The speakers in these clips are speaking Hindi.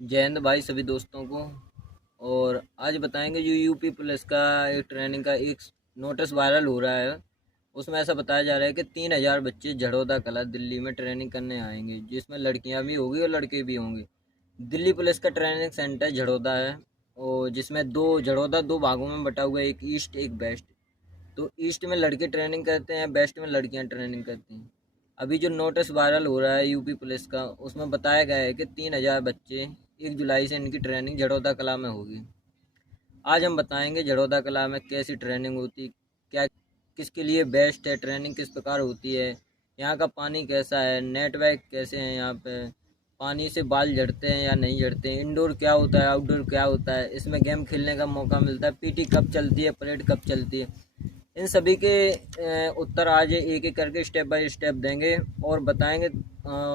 जय हिंद भाई सभी दोस्तों को। और आज बताएंगे जो यूपी पुलिस का एक ट्रेनिंग का एक नोटिस वायरल हो रहा है। उसमें ऐसा बताया जा रहा है कि 3,000 बच्चे झड़ौदा कला दिल्ली में ट्रेनिंग करने आएंगे, जिसमें लड़कियां भी होगी और लड़के भी होंगे। दिल्ली पुलिस का ट्रेनिंग सेंटर झड़ौदा है और जिसमें दो भागों में बटा हुआ है, एक ईस्ट एक वेस्ट। तो ईस्ट में लड़के ट्रेनिंग करते हैं, वेस्ट में लड़कियां ट्रेनिंग करती हैं। अभी जो नोटिस वायरल हो रहा है यूपी पुलिस का, उसमें बताया गया है कि 3,000 बच्चे 1 जुलाई से इनकी ट्रेनिंग झड़ौदा कला में होगी। आज हम बताएंगे झड़ौदा कला में कैसी ट्रेनिंग होती, क्या किसके लिए बेस्ट है, ट्रेनिंग किस प्रकार होती है, यहाँ का पानी कैसा है, नेटवर्क कैसे हैं, यहाँ पे पानी से बाल झड़ते हैं या नहीं झड़ते हैं, इंडोर क्या होता है, आउटडोर क्या होता है, इसमें गेम खेलने का मौका मिलता है, पीटी कब चलती है, परेड कब चलती है। इन सभी के उत्तर आज एक एक करके स्टेप बाय स्टेप देंगे और बताएंगे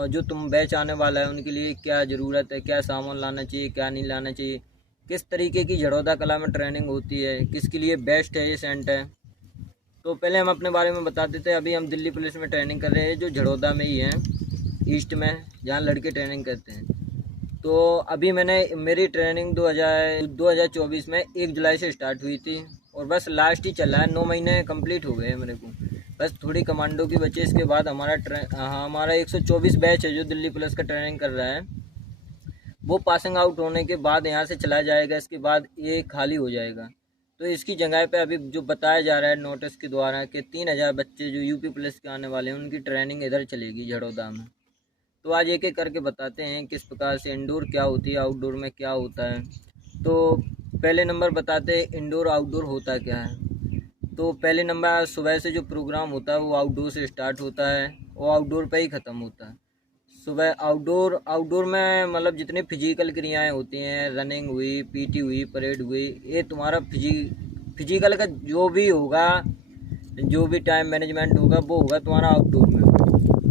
जो तुम बैच आने वाला है उनके लिए क्या ज़रूरत है, क्या सामान लाना चाहिए, क्या नहीं लाना चाहिए, किस तरीके की झड़ौदा कला में ट्रेनिंग होती है, किसके लिए बेस्ट है ये सेंटर। तो पहले हम अपने बारे में बता देते हैं। अभी हम दिल्ली पुलिस में ट्रेनिंग कर रहे हैं जो झड़ौदा में ही है, ईस्ट में, जहाँ लड़के ट्रेनिंग करते हैं। तो अभी मेरी ट्रेनिंग 2024 में 1 जुलाई से स्टार्ट हुई थी और बस लास्ट ही चला है, 9 महीने कंप्लीट हो गए हैं मेरे को। बस थोड़ी कमांडो की बची, इसके बाद हमारा 124 बैच है जो दिल्ली पुलिस का ट्रेनिंग कर रहा है। वो पासिंग आउट होने के बाद यहाँ से चला जाएगा, इसके बाद ये खाली हो जाएगा। तो इसकी जगह पे अभी जो बताया जा रहा है नोटिस के द्वारा कि 3,000 बच्चे जो यूपी पुलिस के आने वाले हैं उनकी ट्रेनिंग इधर चलेगी झड़ौदा में। तो आज एक एक करके बताते हैं किस प्रकार से इंडोर क्या होती है, आउटडोर में क्या होता है। तो पहले नंबर बताते हैं इंडोर आउटडोर होता क्या है। तो पहले नंबर, सुबह से जो प्रोग्राम होता है वो आउटडोर से स्टार्ट होता है, वो आउटडोर पे ही ख़त्म होता है। सुबह आउटडोर आउटडोर में मतलब जितनी फिजिकल क्रियाएं होती हैं, रनिंग हुई, पीटी हुई, परेड हुई, ये तुम्हारा फिजिकल का जो भी होगा, जो भी टाइम मैनेजमेंट होगा वो होगा तुम्हारा आउटडोर में।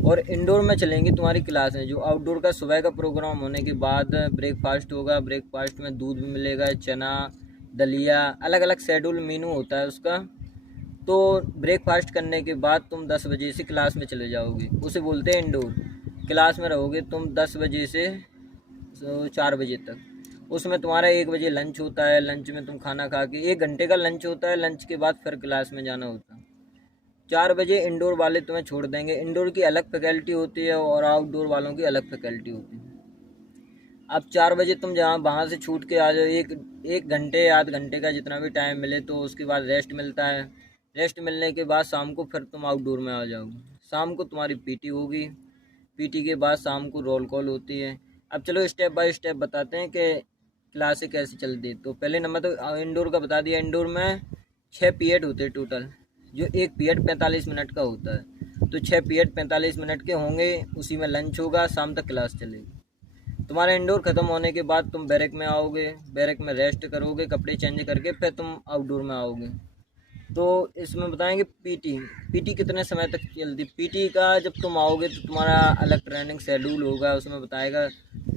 और इंडोर में चलेंगी तुम्हारी क्लासें। जो आउटडोर का सुबह का प्रोग्राम होने के बाद ब्रेकफास्ट होगा, ब्रेकफास्ट में दूध भी मिलेगा, चना, दलिया, अलग अलग शेड्यूल मेनू होता है उसका। तो ब्रेकफास्ट करने के बाद तुम 10 बजे से क्लास में चले जाओगे, उसे बोलते हैं इंडोर। क्लास में रहोगे तुम 10 बजे से 4 बजे तक। उसमें तुम्हारा 1 बजे लंच होता है, लंच में तुम खाना खा के, 1 घंटे का लंच होता है, लंच के बाद फिर क्लास में जाना होता है। 4 बजे इंडोर वाले तुम्हें छोड़ देंगे। इंडोर की अलग फैकल्टी होती है और आउटडोर वालों की अलग फैकल्टी होती है। अब 4 बजे तुम जहाँ वहाँ से छूट के आ जाओ, एक घंटे आध घंटे का जितना भी टाइम मिले, तो उसके बाद रेस्ट मिलता है। रेस्ट मिलने के बाद शाम को फिर तुम आउटडोर में आ जाओगे। शाम को तुम्हारी पीटी होगी, पीटी के बाद शाम को रोल कॉल होती है। अब चलो स्टेप बाय स्टेप बताते हैं कि क्लासें कैसे चलती है। तो पहले नंबर तो इंडोर का बता दिया। इंडोर में 6 पीरियड होते हैं टोटल, जो एक पीरियड 45 मिनट का होता है। तो 6 पीरियड 45 मिनट के होंगे, उसी में लंच होगा, शाम तक क्लास चलेगी। तुम्हारा इंडोर ख़त्म होने के बाद तुम बैरक में आओगे, बैरक में रेस्ट करोगे, कपड़े चेंज करके फिर तुम आउटडोर में आओगे। तो इसमें बताएंगे पीटी। पीटी कितने समय तक चलती। पीटी का जब तुम आओगे तो तुम्हारा अलग ट्रेनिंग शेड्यूल होगा, उसमें बताएगा।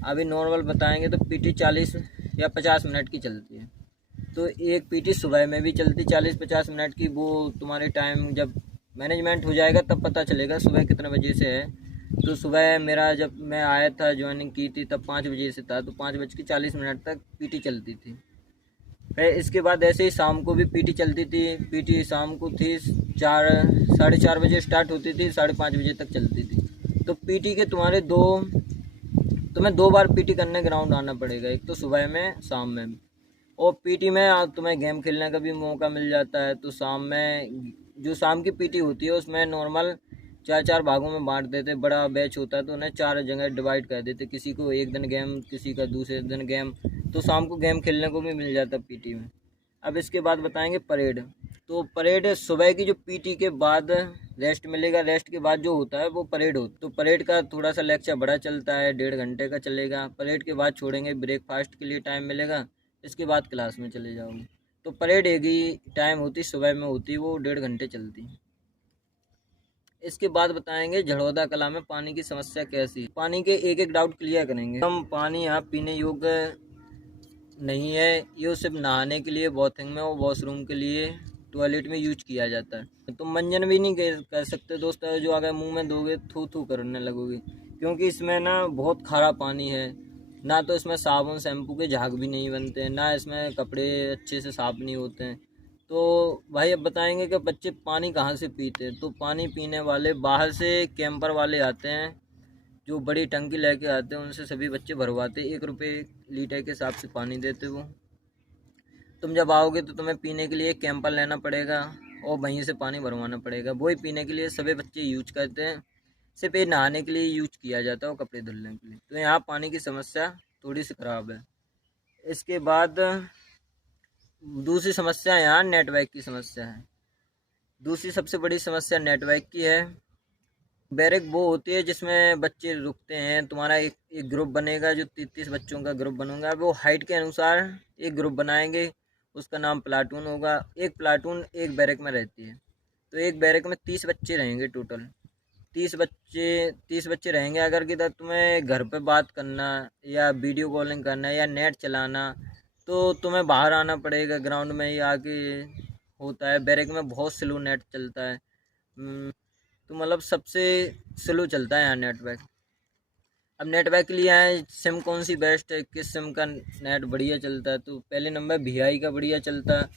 अभी नॉर्मल बताएंगे तो पीटी 40 या 50 मिनट की चलती है। तो एक पीटी सुबह में भी चलती 40-50 मिनट की। वो तुम्हारे टाइम जब मैनेजमेंट हो जाएगा तब पता चलेगा सुबह कितने बजे से है। तो सुबह मेरा जब मैं आया था, ज्वाइनिंग की थी, तब 5 बजे से था, तो 5:40 तक पीटी चलती थी। फिर इसके बाद ऐसे ही शाम को भी पीटी चलती थी। पीटी शाम को थी 4-4:30 बजे स्टार्ट होती थी, 5:30 बजे तक चलती थी। तो पीटी के तुम्हें 2 बार पीटी करने ग्राउंड आना पड़ेगा, एक तो सुबह में, शाम में। और पीटी में तुम्हें गेम खेलने का भी मौका मिल जाता है। तो शाम में जो शाम की पीटी होती है उसमें नॉर्मल 4-4 भागों में बांट देते। बड़ा बैच होता है तो उन्हें 4 जगह डिवाइड कर देते, किसी को एक दिन गेम, किसी का दूसरे दिन गेम। तो शाम को गेम खेलने को भी मिल जाता पीटी में। अब इसके बाद बताएंगे परेड। तो परेड सुबह की जो पीटी के बाद रेस्ट मिलेगा, रेस्ट के बाद जो होता है वो परेड होता है। तो परेड का थोड़ा सा लेक्चर बड़ा चलता है, 1.5 घंटे का चलेगा। परेड के बाद छोड़ेंगे, ब्रेकफास्ट के लिए टाइम मिलेगा, इसके बाद क्लास में चले जाओगे। तो परेड एक ही टाइम होती, सुबह में होती, वो 1.5 घंटे चलती। इसके बाद बताएंगे झड़ौदा कला में पानी की समस्या कैसी। पानी के एक एक डाउट क्लियर करेंगे। हम पानी यहाँ पीने योग्य नहीं है, ये सिर्फ नहाने के लिए, बाथिंग में और वॉशरूम के लिए, टॉयलेट में यूज किया जाता है। तो मंजन भी नहीं कर सकते दोस्तों, जो अगर मुंह में दोगे थू थू करने लगोगे, क्योंकि इसमें ना बहुत खारा पानी है। ना तो इसमें साबुन शैम्पू के झाग भी नहीं बनते हैं, ना इसमें कपड़े अच्छे से साफ नहीं होते हैं। तो भाई अब बताएंगे कि बच्चे पानी कहाँ से पीते हैं। तो पानी पीने वाले बाहर से कैंपर वाले आते हैं, जो बड़ी टंकी लेके आते हैं, उनसे सभी बच्चे भरवाते हैं। 1 रुपये लीटर के हिसाब से पानी देते वो। तुम जब आओगे तो तुम्हें पीने के लिए एक कैंपर लेना पड़ेगा और वहीं से पानी भरवाना पड़ेगा। वही पीने के लिए सभी बच्चे यूज करते हैं। सिर्फ ये नहाने के लिए यूज किया जाता है और कपड़े धुलने के लिए। तो यहाँ पानी की समस्या थोड़ी सी ख़राब है। इसके बाद दूसरी समस्या यहाँ नेटवर्क की समस्या है। दूसरी सबसे बड़ी समस्या नेटवर्क की है। बैरक वो होती है जिसमें बच्चे रुकते हैं। तुम्हारा एक ग्रुप बनेगा, जो 30 बच्चों का ग्रुप बनेगा। वो हाइट के अनुसार एक ग्रुप बनाएंगे, उसका नाम प्लाटून होगा। एक प्लाटून एक बैरक में रहती है। तो एक बैरक में 30 बच्चे रहेंगे टोटल। 30 बच्चे रहेंगे। अगर किधर तुम्हें घर पे बात करना या वीडियो कॉलिंग करना या नेट चलाना, तो तुम्हें बाहर आना पड़ेगा। ग्राउंड में ही आके होता है। बैरक में बहुत स्लो नेट चलता है। तो मतलब सबसे स्लो चलता है यहाँ नेटवर्क। अब नेटवर्क के लिए यहाँ सिम कौन सी बेस्ट है, किस सिम का नेट बढ़िया चलता है। तो पहले नंबर VI का बढ़िया चलता है,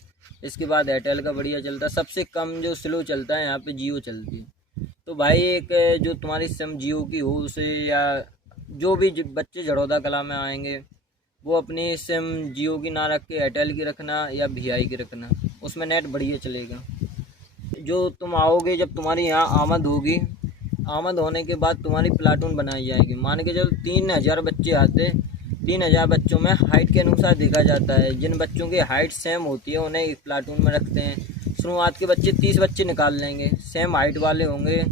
इसके बाद एयरटेल का बढ़िया चलता है। सबसे कम जो स्लो चलता है यहाँ पे जियो चलती है। तो भाई एक जो तुम्हारी सिम जियो की हो उसे, या जो भी बच्चे झड़ौदा कला में आएंगे वो अपनी सिम जियो की ना रख के एयरटेल की रखना या VI की रखना, उसमें नेट बढ़िया चलेगा। जो तुम आओगे, जब तुम्हारी यहाँ आमद होगी, आमद होने के बाद तुम्हारी प्लाटून बनाई जाएगी। मान के चलो 3000 बच्चे आते, 3000 बच्चों में हाइट के अनुसार देखा जाता है। जिन बच्चों की हाइट सेम होती है उन्हें एक प्लाटून में रखते हैं। शुरुआत के बच्चे 30 बच्चे निकाल लेंगे, सेम हाइट वाले होंगे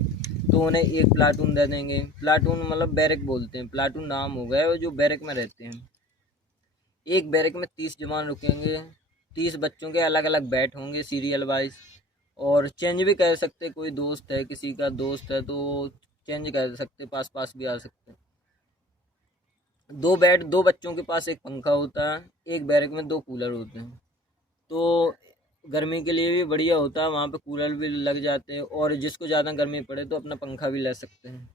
तो उन्हें एक प्लाटून दे देंगे। प्लाटून मतलब बैरक बोलते हैं, प्लाटून नाम हो गया जो बैरक में रहते हैं। एक बैरक में 30 जवान रुकेंगे। 30 बच्चों के अलग अलग बैट होंगे सीरियल वाइज। और चेंज भी कर सकते, कोई दोस्त है, किसी का दोस्त है तो चेंज कर सकते, पास पास भी आ सकते। 2 बेड, 2 बच्चों के पास एक पंखा होता है। एक बैरक में 2 कूलर होते हैं। तो गर्मी के लिए भी बढ़िया होता है, वहाँ पे कूलर भी लग जाते हैं। और जिसको ज़्यादा गर्मी पड़े तो अपना पंखा भी ले सकते हैं।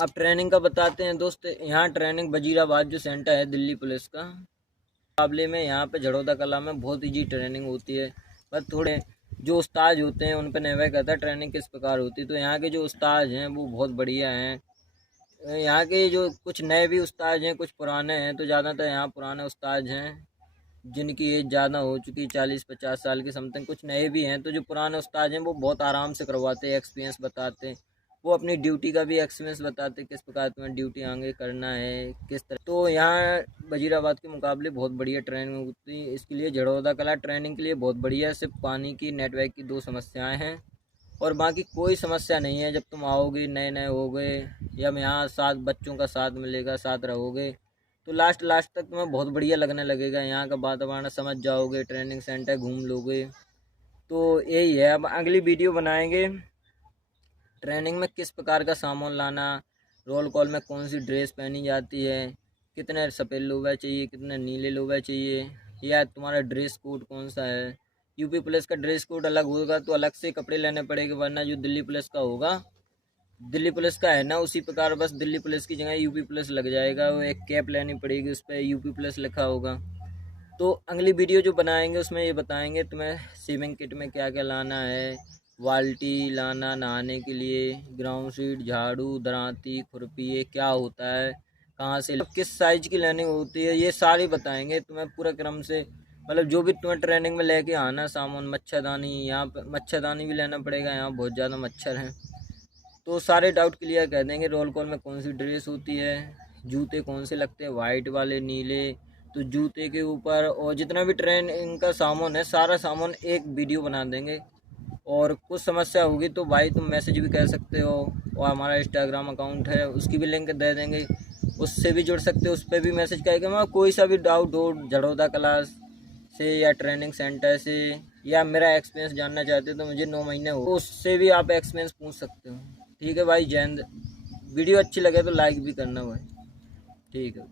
अब ट्रेनिंग का बताते हैं दोस्त। यहाँ ट्रेनिंग वजीराबाद जो सेंटर है दिल्ली पुलिस का, मुकाबले में यहाँ पे झड़ौदा कला में बहुत ईजी ट्रेनिंग होती है। पर थोड़े जो उस्ताद होते हैं उन पर निर्भर करता है ट्रेनिंग किस प्रकार होती है। तो यहाँ के जो उस्ताद हैं वो बहुत बढ़िया हैं। यहाँ के जो कुछ नए भी उस्ताद हैं, कुछ पुराने हैं। तो ज़्यादातर यहाँ पुराने उस्ताद हैं जिनकी एज ज़्यादा हो चुकी, 40-50 साल के समथिंग। कुछ नए भी हैं। तो जो पुराने उस्ताद हैं वो बहुत आराम से करवाते हैं, एक्सपीरियंस बताते हैं। वो अपनी ड्यूटी का भी एक्सपीरियंस बताते किस प्रकार तुम्हें ड्यूटी आगे करना है, किस तरह। तो यहाँ वजीराबाद के मुकाबले बहुत बढ़िया ट्रेनिंग होती है। इसके लिए झड़ौदा कला ट्रेनिंग के लिए बहुत बढ़िया है। सिर्फ पानी की, नेटवर्क की 2 समस्याएं हैं और बाकी कोई समस्या नहीं है। जब तुम आओगे, नए नए हो गए, जब यहाँ साथ बच्चों का साथ मिलेगा, साथ रहोगे, तो लास्ट तक तुम्हें बहुत बढ़िया लगने लगेगा। यहाँ का वातावरण समझ जाओगे, ट्रेनिंग सेंटर घूम लोगे। तो यही है। अब अगली वीडियो बनाएंगे ट्रेनिंग में किस प्रकार का सामान लाना, रोल कॉल में कौन सी ड्रेस पहनी जाती है, कितने सफ़ेद लोवर चाहिए, कितने नीले लोवर चाहिए, या तुम्हारा ड्रेस कोड कौन सा है। यूपी पुलिस का ड्रेस कोड अलग होगा तो अलग से कपड़े लेने पड़ेंगे, वरना जो दिल्ली पुलिस का होगा, दिल्ली पुलिस का है ना, उसी प्रकार बस दिल्ली पुलिस की जगह यूपी पुलिस लग जाएगा। वो एक कैप लेनी पड़ेगी, उस पर यूपी पुलिस लिखा होगा। तो अगली वीडियो जो बनाएंगे उसमें ये बताएंगे तुम्हें शेविंग किट में क्या क्या लाना है, बाल्टी लाना नहाने के लिए, ग्राउंड शीट, झाड़ू, दरांती, खुरपी, ये क्या होता है, कहाँ से, किस साइज की लेनी होती है, ये सारी बताएंगे तुम्हें पूरा क्रम से। मतलब जो भी तुम्हें ट्रेनिंग में लेके आना सामान, मच्छरदानी, यहाँ पर मच्छरदानी भी लेना पड़ेगा, यहाँ बहुत ज़्यादा मच्छर हैं। तो सारे डाउट क्लियर कर देंगे। रोल कॉल में कौन सी ड्रेस होती है, जूते कौन से लगते हैं, वाइट वाले, नीले। तो जूते के ऊपर और जितना भी ट्रेनिंग का सामान है, सारा सामान एक वीडियो बना देंगे। और कुछ समस्या होगी तो भाई तुम मैसेज भी कर सकते हो, और हमारा इंस्टाग्राम अकाउंट है उसकी भी लिंक दे देंगे, उससे भी जुड़ सकते हो, उस पर भी मैसेज करेंगे। मैं कोई सा भी डाउट हो झड़ौदा क्लास से या ट्रेनिंग सेंटर से, या मेरा एक्सपीरियंस जानना चाहते हो तो मुझे 9 महीने हो, तो उससे भी आप एक्सपीरियंस पूछ सकते हो। ठीक है भाई, जय हिंद। वीडियो अच्छी लगे तो लाइक भी करना भाई। ठीक है।